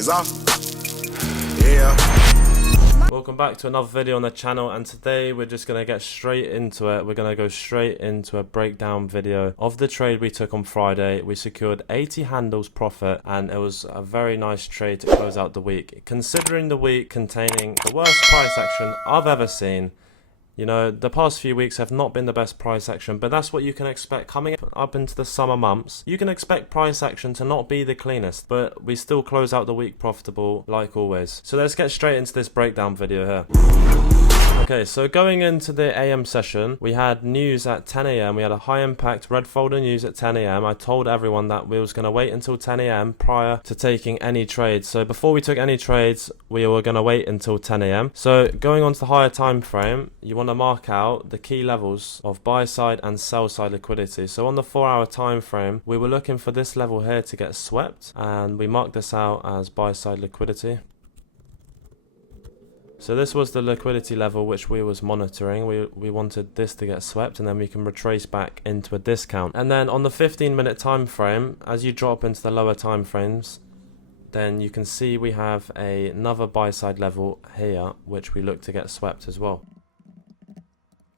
laser. Yeah. Welcome back to another video on the channel, and today we're just going to get straight into it. We're going to go straight into a breakdown video of the trade we took on Friday. We secured 80 handles profit, and it was a very nice trade to close out the week. Considering the week containing the worst price action I've ever seen. You know, the past few weeks have not been the best price action, but that's what you can expect coming up into the summer months. You can expect price action to not be the cleanest, but we still close out the week profitable like always. So let's get straight into this breakdown video here. Okay, so going into the AM session, we had news at 10 AM. We had a high impact red folder news at 10 AM. I told everyone that we was going to wait until 10 AM prior to taking any trades. So before we took any trades, we were going to wait until 10 AM. So going on to the higher time frame, you want to mark out the key levels of buy side and sell side liquidity. So on the 4-hour time frame, we were looking for this level here to get swept, and we marked this out as buy side liquidity. So this was the liquidity level which we was monitoring. We wanted this to get swept, and then we can retrace back into a discount. And then on the 15-minute time frame, as you drop into the lower time frames, then you can see we have another buy side level here which we look to get swept as well.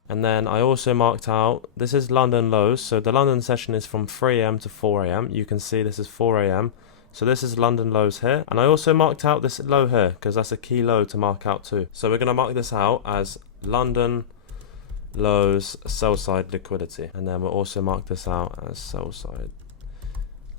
And then I also marked out, this is London lows. So the London session is from 3 AM to 4 AM. You can see this is 4 AM. So this is London lows here, and I also marked out this low here because that's a key low to mark out too. So we're going to mark this out as London lows sell side liquidity, and then we'll also mark this out as sell side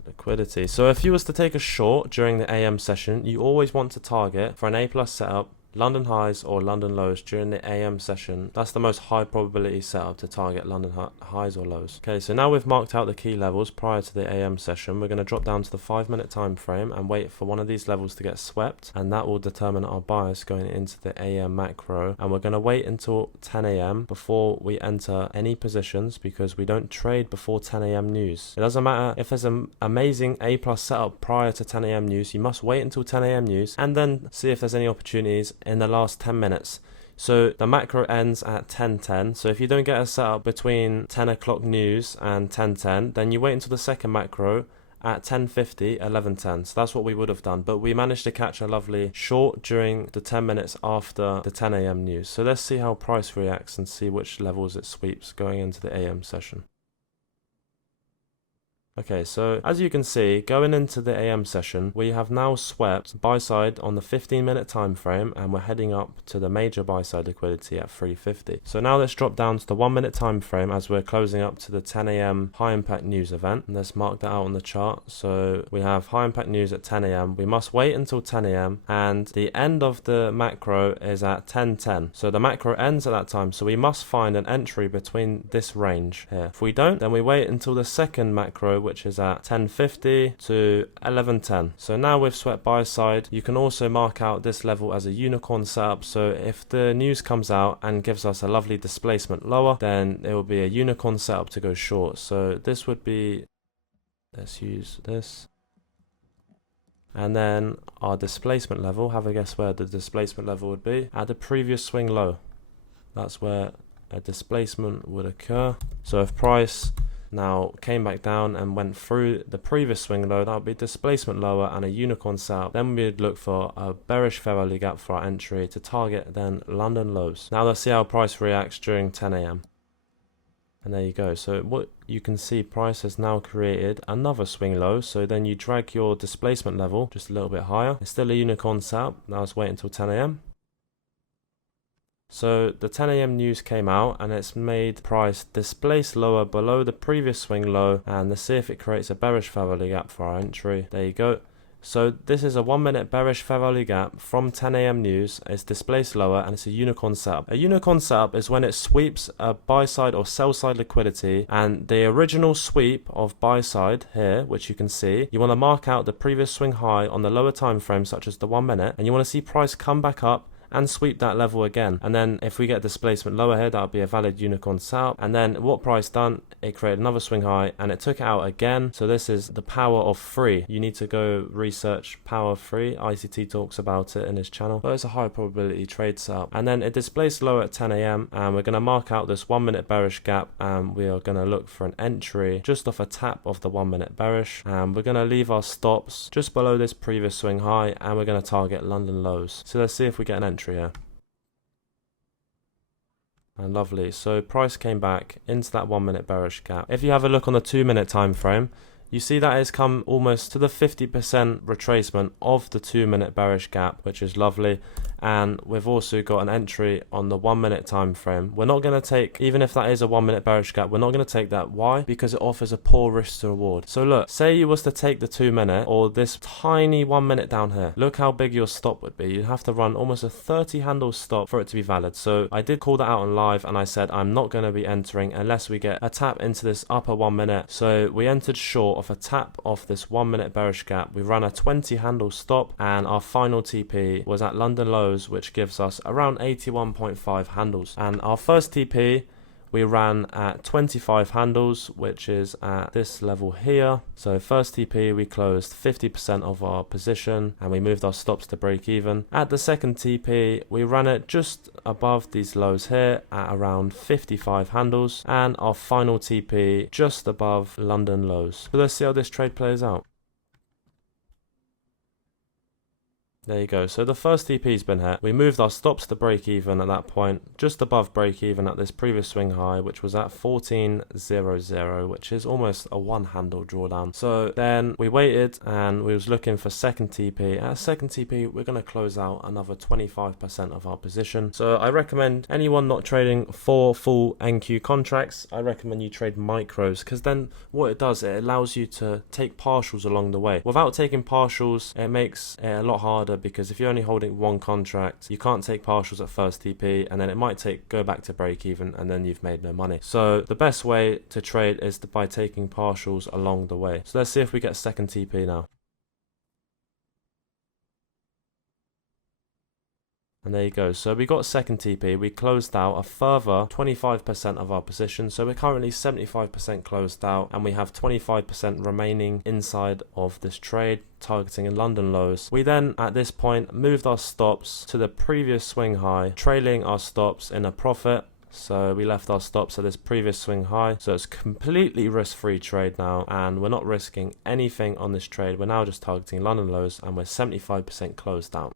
liquidity. So if you was to take a short during the AM session, you always want to target for an A+ setup London highs or London lows during the AM session. That's the most high probability setup to target London highs or lows. Okay, so now we've marked out the key levels prior to the AM session. We're going to drop down to the 5-minute time frame and wait for one of these levels to get swept, and that will determine our bias going into the AM macro. And we're going to wait until 10 AM before we enter any positions, because we don't trade before 10 AM news. It doesn't matter if there's an amazing A+ setup prior to 10 AM news. You must wait until 10 AM news and then see if there's any opportunities in the last 10 minutes. So the macro ends at 10:10. So if you don't get a setup between 10 o'clock news and 10:10, then you wait until the second macro at 10:50, 11:10. So that's what we would have done. But we managed to catch a lovely short during the 10 minutes after the 10 AM news. So let's see how price reacts and see which levels it sweeps going into the AM session. Okay, so as you can see, going into the AM session, we have now swept buy side on the 15-minute time frame, and we're heading up to the major buy side liquidity at 350. So now let's drop down to the 1-minute time frame as we're closing up to the 10 AM high impact news event. And let's mark that out on the chart. So we have high impact news at 10 AM. We must wait until 10 AM, and the end of the macro is at 10:10. So the macro ends at that time. So we must find an entry between this range here. If we don't, then we wait until the second macro, which is at 10:50 to 11:10. So now we've swept buy side. You can also mark out this level as a unicorn setup. So if the news comes out and gives us a lovely displacement lower, then it will be a unicorn setup to go short. So this would be, let's use this. And then our displacement level, have a guess where the displacement level would be? At the previous swing low. That's where a displacement would occur. So if price now came back down and went through the previous swing low, that would be displacement lower and a unicorn setup. Then we'd look for a bearish fair value gap for our entry to target then London lows. Now let's see how price reacts during 10 AM. And there you go. So what you can see, price has now created another swing low. So then you drag your displacement level just a little bit higher. It's still a unicorn setup. Now let's wait until 10 AM. So the 10 AM news came out, and it's made price displace lower below the previous swing low, and let's see if it creates a bearish fair value gap for our entry. There you go. So this is a 1-minute bearish fair value gap from 10 AM news. It's displaced lower, and it's a unicorn setup. A unicorn setup is when it sweeps a buy side or sell side liquidity, and the original sweep of buy side here, which you can see, you want to mark out the previous swing high on the lower time frame, such as the 1 minute, and you want to see price come back up and sweep that level again. And then if we get displacement lower here, that'll be a valid unicorn setup. And then what price done? It created another swing high and it took it out again. So this is the power of 3. You need to go research power of 3. ICT talks about it in his channel, but it's a high probability trade setup. And then it displaced lower at 10 a.m. and we're going to mark out this 1 minute bearish gap, and we are going to look for an entry just off a tap of the 1 minute bearish, and we're going to leave our stops just below this previous swing high, and we're going to target London lows. So let's see if we get an entry here. And lovely, so price came back into that 1 minute bearish gap. If you have a look on the 2 minute time frame, you see that it's come almost to the 50% retracement of the 2 minute bearish gap, which is lovely. And we've also got an entry on the 1 minute time frame. We're not going to take, even if that is a 1 minute bearish gap, we're not going to take that. Why? Because it offers a poor risk to reward. So look, say you was to take the 2 minute or this tiny 1 minute down here. Look how big your stop would be. You'd have to run almost a 30 handle stop for it to be valid. So I did call that out on live and I said I'm not going to be entering unless we get a tap into this upper 1 minute. So we entered short of a tap off this 1 minute bearish gap. We ran a 20 handle stop and our final TP was at London lows, which gives us around 81.5 handles. And our first TP we ran at 25 handles, which is at this level here. So first TP we closed 50% of our position and we moved our stops to break even. At the second TP we ran it just above these lows here at around 55 handles, and our final TP just above London lows. So let's see how this trade plays out. There you go. So the first TP's been hit. We moved our stops to break even at that point, just above break even at this previous swing high, which was at 14.00, which is almost a 1 handle drawdown. So then we waited and we was looking for second TP. At second TP, we're going to close out another 25% of our position. So I recommend anyone not trading 4 full NQ contracts, I recommend you trade micros, because then what it does, it allows you to take partials along the way. Without taking partials, it makes it a lot harder, because if you're only holding 1 contract, you can't take partials at first TP, and then it might go back to break even, and then you've made no money. So the best way to trade is by taking partials along the way. So let's see if we get second TP now. And there you go. So we got second TP. We closed out a further 25% of our position. So we're currently 75% closed out, and we have 25% remaining inside of this trade, targeting in London lows. We then, at this point, moved our stops to the previous swing high, trailing our stops in a profit. So we left our stops at this previous swing high. So it's completely risk-free trade now, and we're not risking anything on this trade. We're now just targeting London lows, and we're 75% closed out.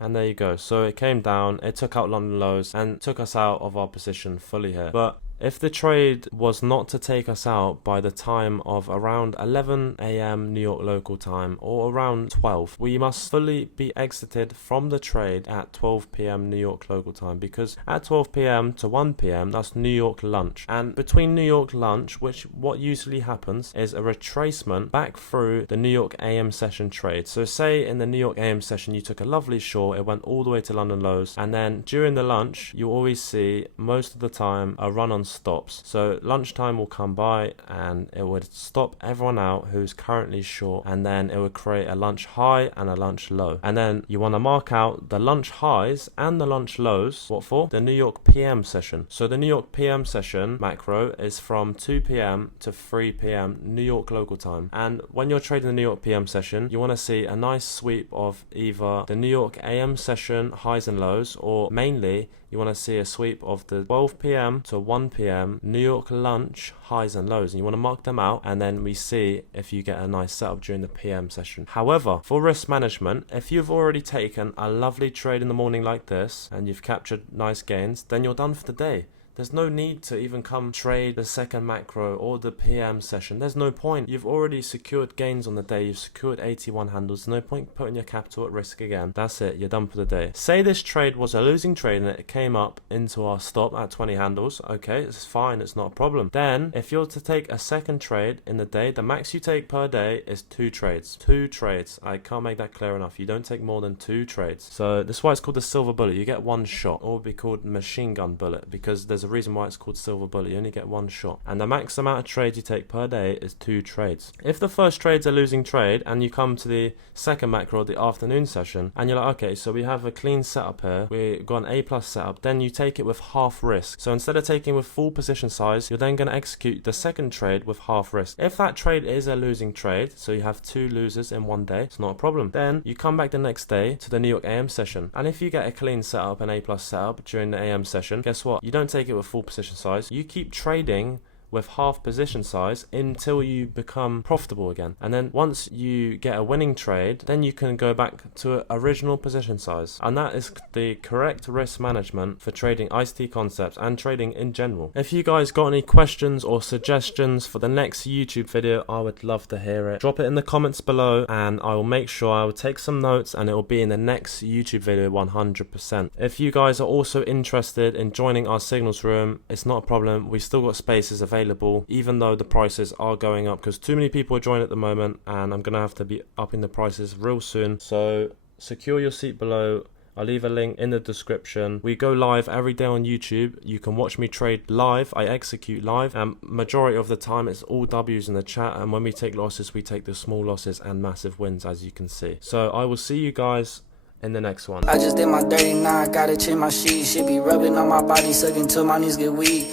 And there you go. So it came down, it took out London lows and took us out of our position fully here. But if the trade was not to take us out by the time of around 11 a.m. New York local time or around 12, we must fully be exited from the trade at 12 p.m. New York local time, because at 12 p.m. to 1 p.m. that's New York lunch. And between New York lunch, what usually happens is a retracement back through the New York AM session trade. So say in the New York AM session you took a lovely short, it went all the way to London lows, and then during the lunch you always see most of the time a run on stops. So lunchtime will come by and it would stop everyone out who's currently short, and then it would create a lunch high and a lunch low. And then you want to mark out the lunch highs and the lunch lows. What for? The New York PM session. So the New York PM session macro is from 2 p.m. to 3 p.m. New York local time. And when you're trading the New York PM session, you want to see a nice sweep of either the New York AM session highs and lows, or mainly you want to see a sweep of the 12 p.m. to 1 p.m. New York lunch highs and lows, and you want to mark them out, and then we see if you get a nice setup during the PM session. However, for risk management, if you've already taken a lovely trade in the morning like this and you've captured nice gains, then you're done for the day. There's no need to even come trade the second macro or the PM session. There's no point. You've already secured gains on the day. You've secured 81 handles. There's no point putting your capital at risk again. That's it. You're done for the day. Say this trade was a losing trade and it came up into our stop at 20 handles. Okay, it's fine. It's not a problem. Then, if you're to take a second trade in the day, the max you take per day is 2 trades. 2 trades. I can't make that clear enough. You don't take more than 2 trades. So, this is why it's called the silver bullet. You get 1 shot, or it would be called machine gun bullet, because there's there's a reason why it's called silver bullet. You only get one shot, and the max amount of trades you take per day is 2 trades. If the first trade's a losing trade and you come to the second macro or the afternoon session and you're like, okay, so we have a clean setup here, we've got an A+ setup, then you take it with half risk. So instead of taking with full position size, you're then going to execute the second trade with half risk. If that trade is a losing trade, so you have 2 losers in one day, it's not a problem. Then you come back the next day to the New York AM session, and if you get a clean setup, an A+ setup during the AM session, guess what? You don't take it with full position size, you keep trading with half position size until you become profitable again. And then once you get a winning trade, then you can go back to original position size. And that is the correct risk management for trading ICT concepts and trading in general. If you guys got any questions or suggestions for the next YouTube video, I would love to hear it. Drop it in the comments below and I will make sure I will take some notes and it will be in the next YouTube video 100%. If you guys are also interested in joining our signals room, it's not a problem. We still got spaces available, even though the prices are going up because too many people are joining at the moment, and I'm gonna have to be upping the prices real soon. So secure your seat below. I'll leave a link in the description. We go live every day on YouTube. You can watch me trade live. I execute live, and majority of the time it's all W's in the chat, and when we take losses, we take the small losses and massive wins, as you can see. So I will see you guys in the next one. I just did my dirty, now I gotta change my sheet. Shit be rubbing on my body, sucking till my knees get weak.